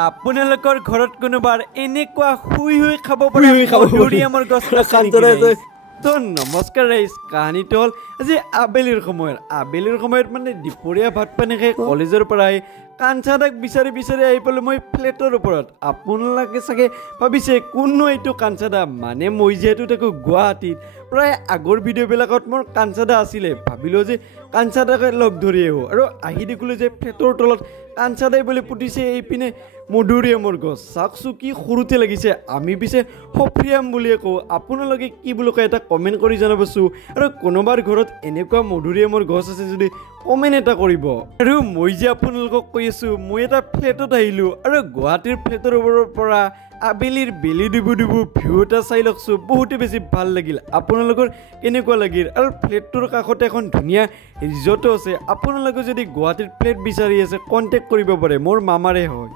আপোনালোকৰ ঘৰত কোনোবাৰ এনেকুৱা শুই শুই খাব পৰা মধুৰিআমৰ গছ আছে? তো নমস্কাৰ ৰাইজ, কাহিনীটো হ'ল আজি আবেলিৰ সময়ত মানে দুপৰীয়া ভাত পানী খাই কলেজৰ পৰা আহি কাঞ্চাদাক বিচাৰি আহি পালোঁ মই ফ্লেটৰ ওপৰত। আপোনালোকে চাগে ভাবিছে কোননো এইটো কাঞ্চাদা, মানে মই যিহেতু থাকোঁ গুৱাহাটীত, প্ৰায় আগৰ ভিডিঅ'বিলাকত মোৰ কাঞ্চাদা আছিলে। ভাবিলোঁ যে কাঞ্চাদাকে লগ ধৰি আহোঁ, আৰু আহি দেখিলোঁ যে ফ্লেটৰ তলত কাঞ্চাদাই বুলি পুতিছে এইপিনে মধুৰিআমৰ গছ। চাওকচোন কি সৰুতে লাগিছে, আমি পিছে সফৰিয়াম বুলিয়ে কওঁ। আপোনালোকে কি বুলি কয় এটা কমেণ্ট কৰি জনাবচোন, আৰু কোনোবাৰ ঘৰত এনেকুৱা মধুৰিআমৰ গছ আছে যদি কমেণ্ট এটা কৰিব। আৰু মই যে আপোনালোকক কৈ আছোঁ, মই এটা ফ্লেটত আহিলোঁ, আৰু গুৱাহাটীৰ ফ্লেটৰ ওপৰৰ পৰা আবেলিৰ বেলি ডিবু ভিউ এটা চাই লওকচোন, বহুতে বেছি ভাল লাগিল। আপোনালোকৰ কেনেকুৱা লাগিল? আৰু ফ্লেটটোৰ কাষতে এখন ধুনীয়া ৰিজৰ্টো আছে। আপোনালোকে যদি গুৱাহাটীত ফ্লেট বিচাৰি আছে কণ্টেক্ট কৰিব পাৰে, মোৰ মামাৰে হয়।